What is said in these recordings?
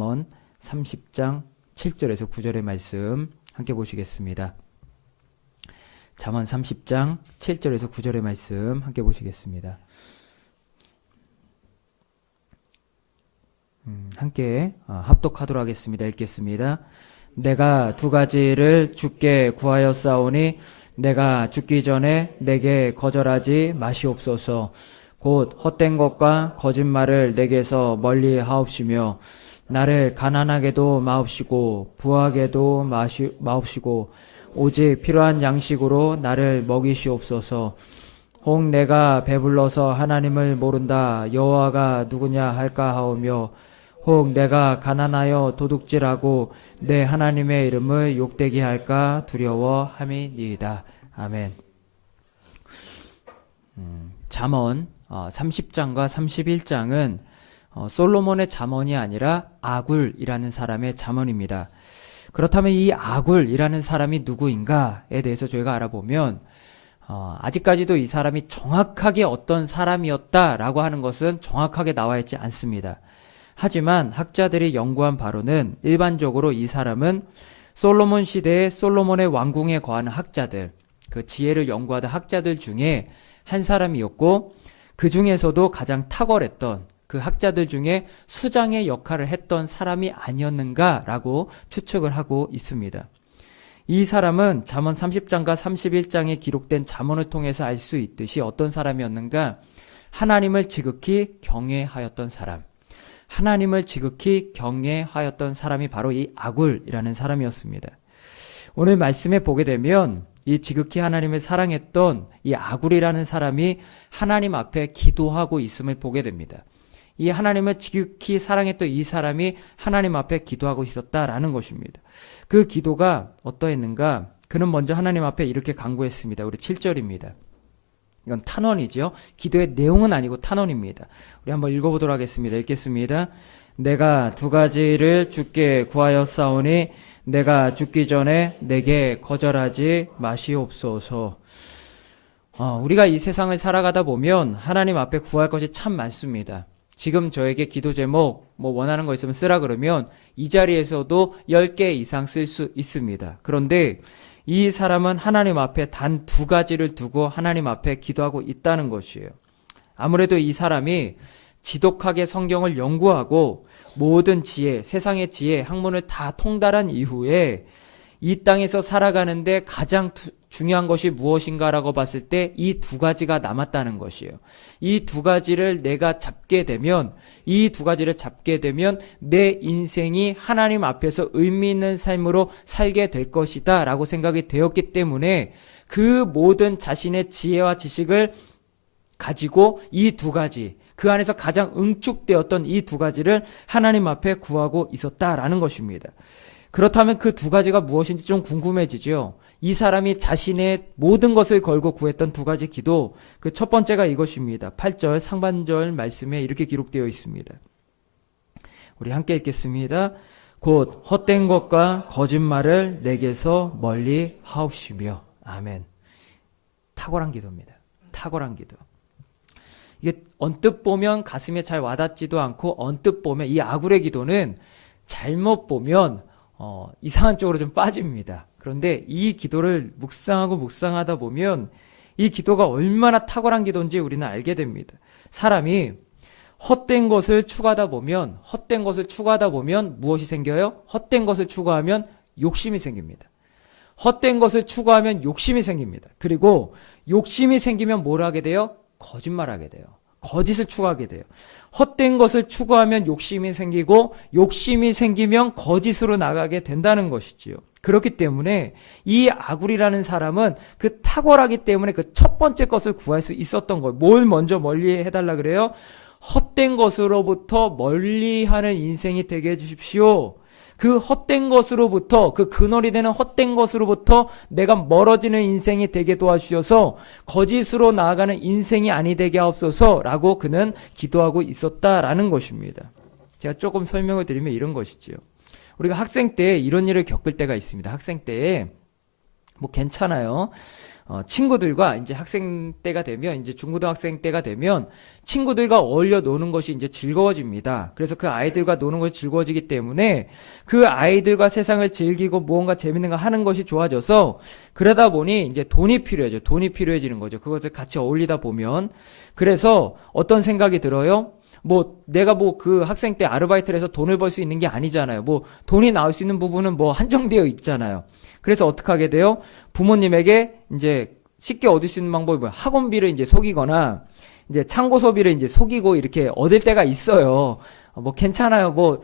잠언 30장 7절에서 9절의 말씀 함께 보시겠습니다. 잠언 30장 7절에서 9절의 말씀 함께 보시겠습니다. 음, 함께 어, 합독하도록 하겠습니다. 읽겠습니다. 내가 두 가지를 주께 구하여 싸우니 내가 죽기 전에 내게 거절하지 마시옵소서. 곧 헛된 것과 거짓말을 내게서 멀리 하옵시며 나를 가난하게도 마옵시고 부하게도 마시, 마옵시고 오직 필요한 양식으로 나를 먹이시옵소서. 혹 내가 배불러서 하나님을 모른다 여호와가 누구냐 할까 하오며 혹 내가 가난하여 도둑질하고 내 하나님의 이름을 욕되게 할까 두려워함이니이다. 아멘. 음, 잠언 어, 30장과 31장은 어, 솔로몬의 잠언이 아니라 아굴이라는 사람의 잠언입니다. 그렇다면 이 아굴이라는 사람이 누구인가에 대해서 저희가 알아보면 어, 아직까지도 이 사람이 정확하게 어떤 사람이었다라고 하는 것은 정확하게 나와 있지 않습니다. 하지만 학자들이 연구한 바로는 일반적으로 이 사람은 솔로몬 시대에 솔로몬의 왕궁에 거하는 학자들, 그 지혜를 연구하던 학자들 중에 한 사람이었고 그 중에서도 가장 탁월했던 그 학자들 중에 수장의 역할을 했던 사람이 아니었는가라고 추측을 하고 있습니다. 이 사람은 잠언 30장과 31장에 기록된 잠언을 통해서 알 수 있듯이 어떤 사람이었는가? 하나님을 지극히 경외하였던 사람. 하나님을 지극히 경외하였던 사람이 바로 이 아굴이라는 사람이었습니다. 오늘 말씀에 보게 되면 이 지극히 하나님을 사랑했던 이 아굴이라는 사람이 하나님 앞에 기도하고 있음을 보게 됩니다. 이 하나님을 지극히 사랑했던 이 사람이 하나님 앞에 기도하고 있었다라는 것입니다. 그 기도가 어떠했는가? 그는 먼저 하나님 앞에 이렇게 간구했습니다. 우리 7절입니다. 이건 탄원이죠. 기도의 내용은 아니고 탄원입니다. 우리 한번 읽어보도록 하겠습니다. 읽겠습니다. 내가 두 가지를 주께 구하여 싸우니 내가 죽기 전에 내게 거절하지 마시옵소서. 어, 우리가 이 세상을 살아가다 보면 하나님 앞에 구할 것이 참 많습니다. 지금 저에게 기도 제목 뭐 원하는 거 있으면 쓰라 그러면 이 자리에서도 10개 이상 쓸 수 있습니다. 그런데 이 사람은 하나님 앞에 단 두 가지를 두고 하나님 앞에 기도하고 있다는 것이에요. 아무래도 이 사람이 지독하게 성경을 연구하고 모든 지혜, 세상의 지혜, 학문을 다 통달한 이후에 이 땅에서 살아가는데 가장 두, 중요한 것이 무엇인가라고 봤을 때 이 두 가지가 남았다는 것이에요. 이 두 가지를 내가 잡게 되면, 이 두 가지를 잡게 되면 내 인생이 하나님 앞에서 의미 있는 삶으로 살게 될 것이다 라고 생각이 되었기 때문에 그 모든 자신의 지혜와 지식을 가지고 이 두 가지, 그 안에서 가장 응축되었던 이 두 가지를 하나님 앞에 구하고 있었다라는 것입니다. 그렇다면 그 두 가지가 무엇인지 좀 궁금해지죠. 이 사람이 자신의 모든 것을 걸고 구했던 두 가지 기도, 그 첫 번째가 이것입니다. 8절 상반절 말씀에 이렇게 기록되어 있습니다. 우리 함께 읽겠습니다. 곧 헛된 것과 거짓말을 내게서 멀리 하옵시며. 아멘. 탁월한 기도입니다. 탁월한 기도. 이게 언뜻 보면 가슴에 잘 와닿지도 않고 언뜻 보면 이 아굴의 기도는 잘못 보면 어, 이상한 쪽으로 좀 빠집니다. 그런데 이 기도를 묵상하고 묵상하다 보면 이 기도가 얼마나 탁월한 기도인지 우리는 알게 됩니다. 사람이 헛된 것을 추구하다 보면 헛된 것을 추구하다 보면 무엇이 생겨요? 헛된 것을 추구하면 욕심이 생깁니다. 헛된 것을 추구하면 욕심이 생깁니다. 그리고 욕심이 생기면 뭘 하게 돼요? 거짓말하게 돼요. 거짓을 추구하게 돼요. 헛된 것을 추구하면 욕심이 생기고 욕심이 생기면 거짓으로 나가게 된다는 것이지요. 그렇기 때문에 이 아굴이라는 사람은 그 탁월하기 때문에 그 첫 번째 것을 구할 수 있었던 거예요. 뭘 먼저 멀리 해달라 그래요? 헛된 것으로부터 멀리 하는 인생이 되게 해주십시오. 그 헛된 것으로부터 그 근원이 되는 헛된 것으로부터 내가 멀어지는 인생이 되게 도와주셔서 거짓으로 나아가는 인생이 아니 되게 하옵소서라고 그는 기도하고 있었다라는 것입니다. 제가 조금 설명을 드리면 이런 것이지요. 우리가 학생 때 이런 일을 겪을 때가 있습니다. 학생 때에 뭐 괜찮아요. 어, 친구들과 이제 학생 때가 되면 이제 중고등학생 때가 되면 친구들과 어울려 노는 것이 이제 즐거워집니다. 그래서 그 아이들과 노는 것이 즐거워지기 때문에 그 아이들과 세상을 즐기고 무언가 재밌는 거 하는 것이 좋아져서 그러다 보니 이제 돈이 필요해져. 돈이 필요해지는 거죠. 그것을 같이 어울리다 보면 그래서 어떤 생각이 들어요? 뭐 내가 뭐 그 학생 때 아르바이트를 해서 돈을 벌 수 있는 게 아니잖아요. 뭐 돈이 나올 수 있는 부분은 뭐 한정되어 있잖아요. 그래서 어떻게 하게 돼요? 부모님에게 이제 쉽게 얻을 수 있는 방법이 뭐야? 학원비를 이제 속이거나 이제 참고서비를 이제 속이고 이렇게 얻을 때가 있어요. 어, 뭐 괜찮아요. 뭐,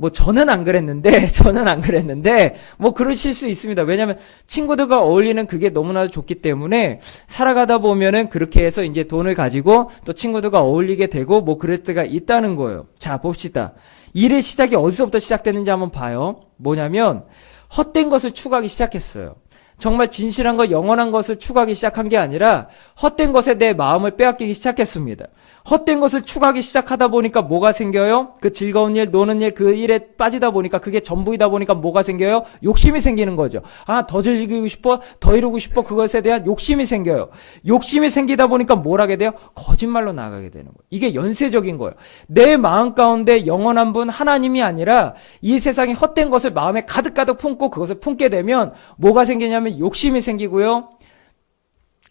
뭐 저는 안 그랬는데, 저는 안 그랬는데, 뭐 그러실 수 있습니다. 왜냐면 친구들과 어울리는 그게 너무나도 좋기 때문에 살아가다 보면은 그렇게 해서 이제 돈을 가지고 또 친구들과 어울리게 되고 뭐 그럴 때가 있다는 거예요. 자, 봅시다. 일의 시작이 어디서부터 시작되는지 한번 봐요. 뭐냐면 헛된 것을 추구하기 시작했어요. 정말 진실한 것, 영원한 것을 추구하기 시작한 게 아니라 헛된 것에 내 마음을 빼앗기기 시작했습니다. 헛된 것을 추구하기 시작하다 보니까 뭐가 생겨요? 그 즐거운 일, 노는 일, 그 일에 빠지다 보니까 그게 전부이다 보니까 뭐가 생겨요? 욕심이 생기는 거죠. 아, 더 즐기고 싶어, 더 이루고 싶어, 그것에 대한 욕심이 생겨요. 욕심이 생기다 보니까 뭘 하게 돼요? 거짓말로 나가게 되는 거예요. 이게 연쇄적인 거예요. 내 마음 가운데 영원한 분 하나님이 아니라 이 세상에 헛된 것을 마음에 가득가득 품고 그것을 품게 되면 뭐가 생기냐면 욕심이 생기고요.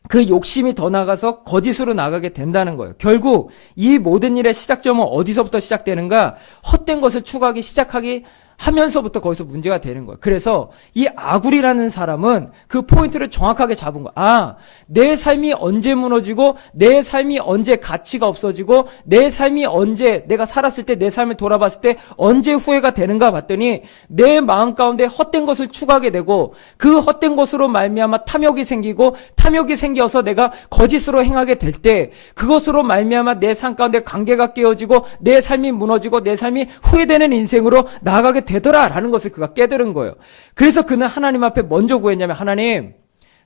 그 욕심이 더 나가서 거짓으로 나가게 된다는 거예요. 결국 이 모든 일의 시작점은 어디서부터 시작되는가? 헛된 것을 추구하기 시작하기 하면서부터 거기서 문제가 되는 거예요. 그래서 이 아굴이라는 사람은 그 포인트를 정확하게 잡은 거야. 아, 내 삶이 언제 무너지고 내 삶이 언제 가치가 없어지고 내 삶이 언제 내가 살았을 때 내 삶을 돌아봤을 때 언제 후회가 되는가 봤더니 내 마음 가운데 헛된 것을 추구하게 되고 그 헛된 것으로 말미암아 탐욕이 생기고 탐욕이 생겨서 내가 거짓으로 행하게 될 때 그것으로 말미암아 내 삶 가운데 관계가 깨어지고 내 삶이 무너지고 내 삶이 후회되는 인생으로 나아가게 되더라라는 것을 그가 깨달은 거예요. 그래서 그는 하나님 앞에 먼저 구했냐면 하나님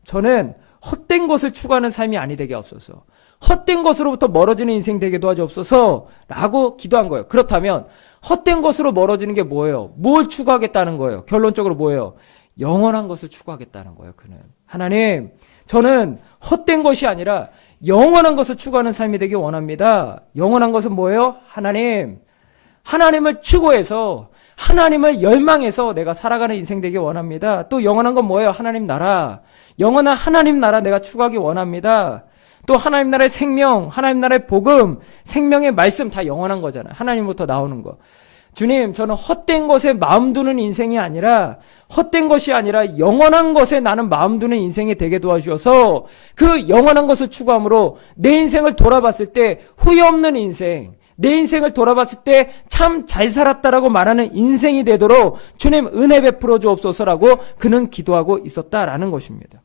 저는 헛된 것을 추구하는 삶이 아니 되게 없어서 헛된 것으로부터 멀어지는 인생 되게 도와주옵소서 라고 기도한 거예요. 그렇다면 헛된 것으로 멀어지는 게 뭐예요? 뭘 추구하겠다는 거예요? 결론적으로 뭐예요? 영원한 것을 추구하겠다는 거예요. 그는 하나님 저는 헛된 것이 아니라 영원한 것을 추구하는 삶이 되길 원합니다. 영원한 것은 뭐예요? 하나님 하나님을 추구해서 하나님을 열망해서 내가 살아가는 인생 되길 원합니다. 또 영원한 건 뭐예요? 하나님 나라. 영원한 하나님 나라 내가 추구하기 원합니다. 또 하나님 나라의 생명, 하나님 나라의 복음, 생명의 말씀 다 영원한 거잖아요. 하나님부터 나오는 거. 주님, 저는 헛된 것에 마음 두는 인생이 아니라 헛된 것이 아니라 영원한 것에 나는 마음 두는 인생이 되게 도와주셔서 그 영원한 것을 추구함으로 내 인생을 돌아봤을 때 후회 없는 인생, 내 인생을 돌아봤을 때 참 잘 살았다라고 말하는 인생이 되도록 주님 은혜 베풀어 주옵소서라고 그는 기도하고 있었다라는 것입니다.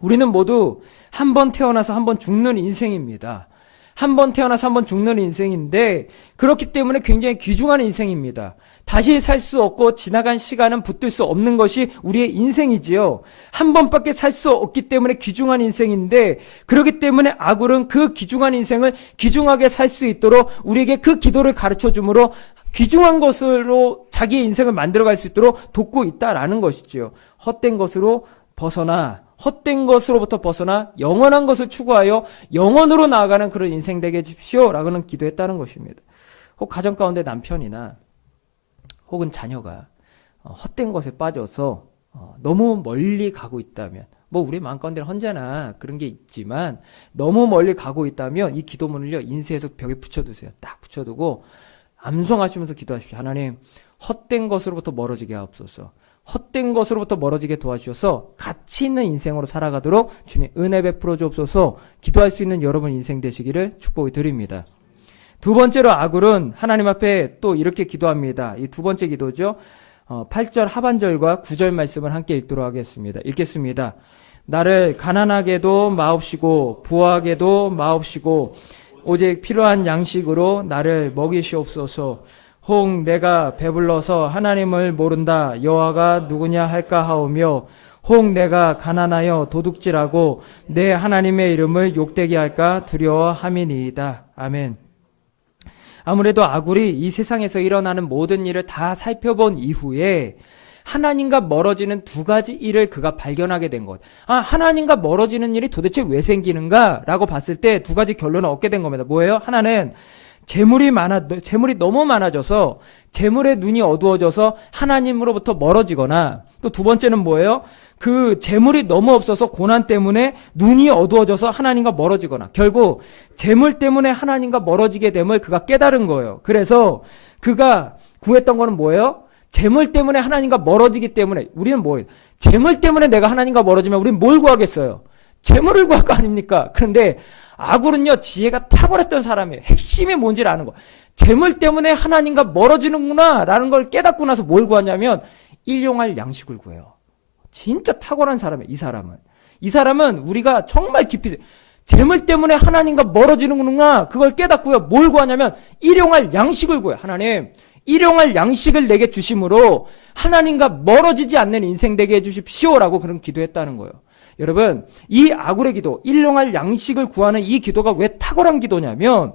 우리는 모두 한 번 태어나서 한 번 죽는 인생입니다. 한 번 태어나서 한 번 죽는 인생인데 그렇기 때문에 굉장히 귀중한 인생입니다. 다시 살 수 없고 지나간 시간은 붙들 수 없는 것이 우리의 인생이지요. 한 번밖에 살 수 없기 때문에 귀중한 인생인데 그렇기 때문에 아굴은 그 귀중한 인생을 귀중하게 살 수 있도록 우리에게 그 기도를 가르쳐 주므로 귀중한 것으로 자기의 인생을 만들어 갈 수 있도록 돕고 있다라는 것이지요. 헛된 것으로 벗어나 헛된 것으로부터 벗어나 영원한 것을 추구하여 영원으로 나아가는 그런 인생 되게 해주십시오. 라고는 기도했다는 것입니다. 혹 가정 가운데 남편이나 혹은 자녀가 어, 헛된 것에 빠져서 어, 너무 멀리 가고 있다면 뭐 우리 마음 가운데 언제나 그런 게 있지만 너무 멀리 가고 있다면 이 기도문을요 인쇄해서 벽에 붙여두세요. 딱 붙여두고 암송하시면서 기도하십시오. 하나님 헛된 것으로부터 멀어지게 하옵소서. 헛된 것으로부터 멀어지게 도와주셔서 가치 있는 인생으로 살아가도록 주님 은혜 베풀어 주옵소서 기도할 수 있는 여러분 인생 되시기를 축복을 드립니다. 두 번째로 아굴은 하나님 앞에 또 이렇게 기도합니다. 이 두 번째 기도죠. 어, 8절 하반절과 9절 말씀을 함께 읽도록 하겠습니다. 읽겠습니다. 나를 가난하게도 마옵시고 부하게도 마옵시고 오직 필요한 양식으로 나를 먹이시옵소서. 혹 내가 배불러서 하나님을 모른다 여호와가 누구냐 할까 하오며 혹 내가 가난하여 도둑질하고 내 하나님의 이름을 욕되게 할까 두려워함이니이다. 아멘. 아무래도 아굴이 이 세상에서 일어나는 모든 일을 다 살펴본 이후에 하나님과 멀어지는 두 가지 일을 그가 발견하게 된 것. 아, 하나님과 멀어지는 일이 도대체 왜 생기는가 라고 봤을 때 두 가지 결론을 얻게 된 겁니다. 뭐예요? 하나는 재물이 많아 재물이 너무 많아져서 재물의 눈이 어두워져서 하나님으로부터 멀어지거나 또 두 번째는 뭐예요? 그 재물이 너무 없어서 고난 때문에 눈이 어두워져서 하나님과 멀어지거나 결국 재물 때문에 하나님과 멀어지게 됨을 그가 깨달은 거예요. 그래서 그가 구했던 거는 뭐예요? 재물 때문에 하나님과 멀어지기 때문에 우리는 뭐예요? 재물 때문에 내가 하나님과 멀어지면 우리는 뭘 구하겠어요? 재물을 구할 거 아닙니까? 그런데 아굴은요 지혜가 탁월했던 사람이에요. 핵심이 뭔지를 아는 거. 재물 때문에 하나님과 멀어지는구나라는 걸 깨닫고 나서 뭘 구하냐면 일용할 양식을 구해요. 진짜 탁월한 사람이에요. 이 사람은. 이 사람은 우리가 정말 깊이 재물 때문에 하나님과 멀어지는구나 그걸 깨닫고요. 뭘 구하냐면 일용할 양식을 구해요. 하나님 일용할 양식을 내게 주심으로 하나님과 멀어지지 않는 인생 되게 해주십시오라고 그런 기도했다는 거예요. 여러분 이 아굴의 기도 일용할 양식을 구하는 이 기도가 왜 탁월한 기도냐면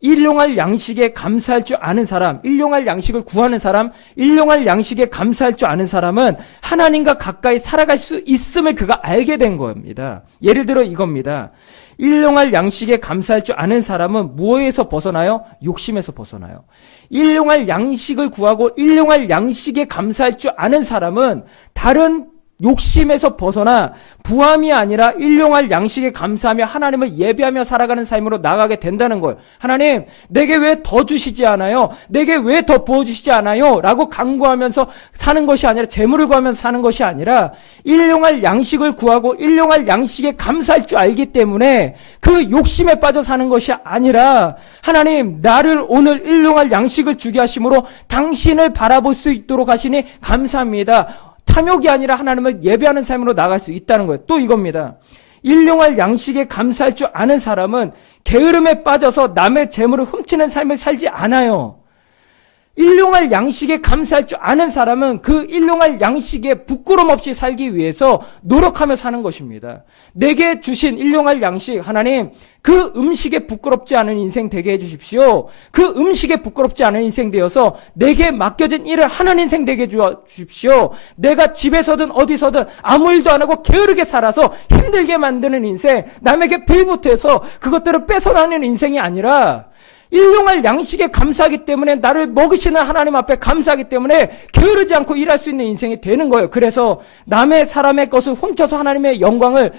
일용할 양식에 감사할 줄 아는 사람, 일용할 양식을 구하는 사람, 일용할 양식에 감사할 줄 아는 사람은 하나님과 가까이 살아갈 수 있음을 그가 알게 된 겁니다. 예를 들어 이겁니다. 일용할 양식에 감사할 줄 아는 사람은 무엇에서 벗어나요? 욕심에서 벗어나요. 일용할 양식을 구하고 일용할 양식에 감사할 줄 아는 사람은 다른 욕심에서 벗어나 부함이 아니라 일용할 양식에 감사하며 하나님을 예배하며 살아가는 삶으로 나가게 된다는 거예요. 하나님, 내게 왜 더 주시지 않아요? 내게 왜 더 부어주시지 않아요? 라고 강구하면서 사는 것이 아니라 재물을 구하면서 사는 것이 아니라 일용할 양식을 구하고 일용할 양식에 감사할 줄 알기 때문에 그 욕심에 빠져 사는 것이 아니라 하나님, 나를 오늘 일용할 양식을 주게 하심으로 당신을 바라볼 수 있도록 하시니 감사합니다. 탐욕이 아니라 하나님을 예배하는 삶으로 나갈 수 있다는 거예요. 또 이겁니다. 일용할 양식에 감사할 줄 아는 사람은 게으름에 빠져서 남의 재물을 훔치는 삶을 살지 않아요. 일용할 양식에 감사할 줄 아는 사람은 그 일용할 양식에 부끄럼 없이 살기 위해서 노력하며 사는 것입니다. 내게 주신 일용할 양식, 하나님, 그 음식에 부끄럽지 않은 인생 되게 해주십시오. 그 음식에 부끄럽지 않은 인생 되어서 내게 맡겨진 일을 하는 인생 되게 해주십시오. 내가 집에서든 어디서든 아무 일도 안 하고 게으르게 살아서 힘들게 만드는 인생, 남에게 빌붙어서 그것들을 뺏어나는 인생이 아니라 일용할 양식에 감사하기 때문에 나를 먹이시는 하나님 앞에 감사하기 때문에 게으르지 않고 일할 수 있는 인생이 되는 거예요. 그래서 남의 사람의 것을 훔쳐서 하나님의 영광을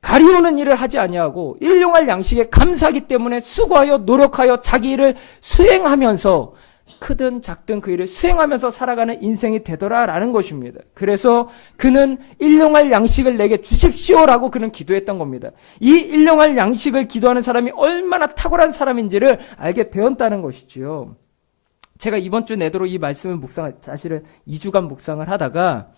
가리우는 일을 하지 아니하고 일용할 양식에 감사하기 때문에 수고하여 노력하여 자기 일을 수행하면서 크든 작든 그 일을 수행하면서 살아가는 인생이 되더라라는 것입니다. 그래서 그는 일용할 양식을 내게 주십시오라고 그는 기도했던 겁니다. 이 일용할 양식을 기도하는 사람이 얼마나 탁월한 사람인지를 알게 되었다는 것이지요. 제가 이번 주 내도록 이 말씀을 묵상을 사실은 2주간 묵상을 하다가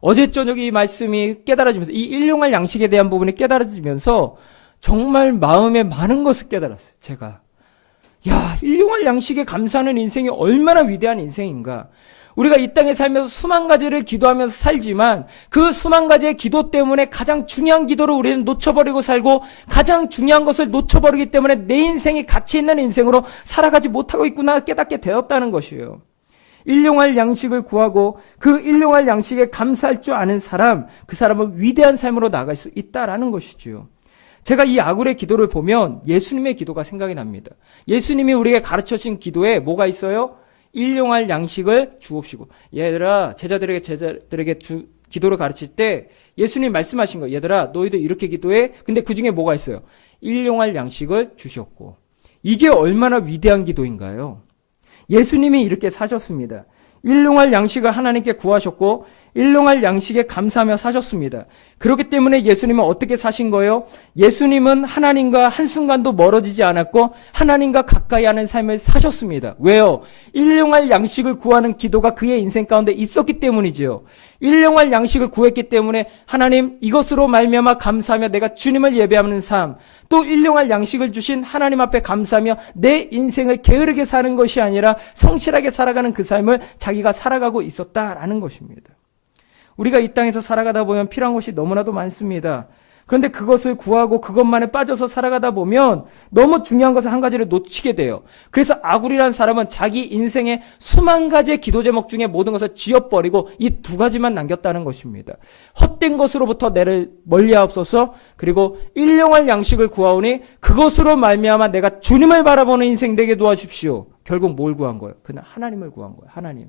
어제 저녁에 이 말씀이 깨달아지면서 이 일용할 양식에 대한 부분이 깨달아지면서 정말 마음에 많은 것을 깨달았어요. 제가 야, 일용할 양식에 감사하는 인생이 얼마나 위대한 인생인가. 우리가 이 땅에 살면서 수만 가지를 기도하면서 살지만 그 수만 가지의 기도 때문에 가장 중요한 기도를 우리는 놓쳐버리고 살고 가장 중요한 것을 놓쳐버리기 때문에 내 인생이 가치 있는 인생으로 살아가지 못하고 있구나 깨닫게 되었다는 것이에요. 일용할 양식을 구하고 그 일용할 양식에 감사할 줄 아는 사람, 그 사람은 위대한 삶으로 나갈 수 있다라는 것이지요. 제가 이 아굴의 기도를 보면 예수님의 기도가 생각이 납니다. 예수님이 우리에게 가르쳐 주신 기도에 뭐가 있어요? 일용할 양식을 주옵시고. 얘들아, 제자들에게 제자들에게 주, 기도를 가르칠 때 예수님 말씀하신 거. 얘들아, 너희도 이렇게 기도해. 근데 그 중에 뭐가 있어요? 일용할 양식을 주셨고. 이게 얼마나 위대한 기도인가요? 예수님이 이렇게 사셨습니다. 일용할 양식을 하나님께 구하셨고 일용할 양식에 감사하며 사셨습니다. 그렇기 때문에 예수님은 어떻게 사신 거예요? 예수님은 하나님과 한순간도 멀어지지 않았고 하나님과 가까이 하는 삶을 사셨습니다. 왜요? 일용할 양식을 구하는 기도가 그의 인생 가운데 있었기 때문이지요. 일용할 양식을 구했기 때문에 하나님 이것으로 말미암아 감사하며 내가 주님을 예배하는 삶, 또 일용할 양식을 주신 하나님 앞에 감사하며 내 인생을 게으르게 사는 것이 아니라 성실하게 살아가는 그 삶을 자기가 살아가고 있었다라는 것입니다. 우리가 이 땅에서 살아가다 보면 필요한 것이 너무나도 많습니다. 그런데 그것을 구하고 그것만에 빠져서 살아가다 보면 너무 중요한 것을 한 가지를 놓치게 돼요. 그래서 아굴이라는 사람은 자기 인생의 수만 가지의 기도 제목 중에 모든 것을 지어버리고 이 두 가지만 남겼다는 것입니다. 헛된 것으로부터 내를 멀리하옵소서 그리고 일용할 양식을 구하오니 그것으로 말미암아 내가 주님을 바라보는 인생 되게 도와주십시오. 결국 뭘 구한 거예요? 그냥 하나님을 구한 거예요. 하나님.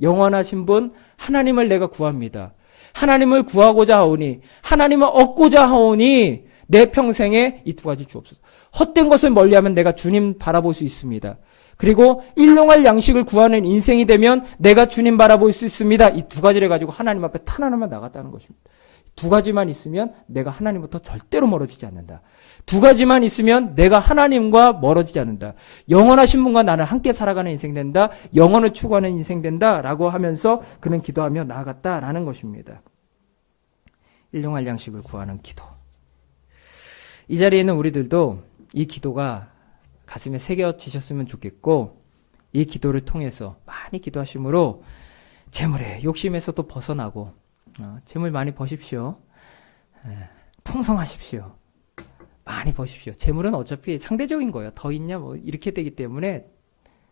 영원하신 분 하나님을 내가 구합니다. 하나님을 구하고자 하오니 하나님을 얻고자 하오니 내 평생에 이 두 가지 주옵소서. 헛된 것을 멀리하면 내가 주님 바라볼 수 있습니다. 그리고 일용할 양식을 구하는 인생이 되면 내가 주님 바라볼 수 있습니다. 이 두 가지를 가지고 하나님 앞에 탄하나만 나갔다는 것입니다. 두 가지만 있으면 내가 하나님부터 절대로 멀어지지 않는다. 두 가지만 있으면 내가 하나님과 멀어지지 않는다. 영원하신 분과 나는 함께 살아가는 인생 된다. 영원을 추구하는 인생 된다. 라고 하면서 그는 기도하며 나아갔다라는 것입니다. 일용할 양식을 구하는 기도. 이 자리에 있는 우리들도 이 기도가 가슴에 새겨지셨으면 좋겠고, 이 기도를 통해서 많이 기도하심으로 재물의 욕심에서도 벗어나고, 어, 재물 많이 버십시오. 예, 풍성하십시오. 많이 버십시오. 재물은 어차피 상대적인 거예요. 더 있냐 뭐 이렇게 되기 때문에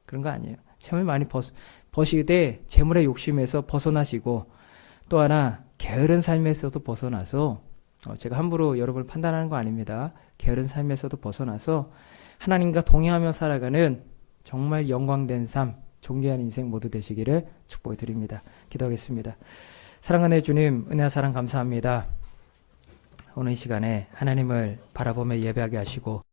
그런 거 아니에요. 재물 많이 버, 버시되 재물의 욕심에서 벗어나시고 또 하나 게으른 삶에서도 벗어나서 어, 제가 함부로 여러분을 판단하는 거 아닙니다. 게으른 삶에서도 벗어나서 하나님과 동행하며 살아가는 정말 영광된 삶, 존귀한 인생 모두 되시기를 축복해 드립니다. 기도하겠습니다. 사랑하는 주님, 은혜와 사랑 감사합니다. 오늘 이 시간에 하나님을 바라보며 예배하게 하시고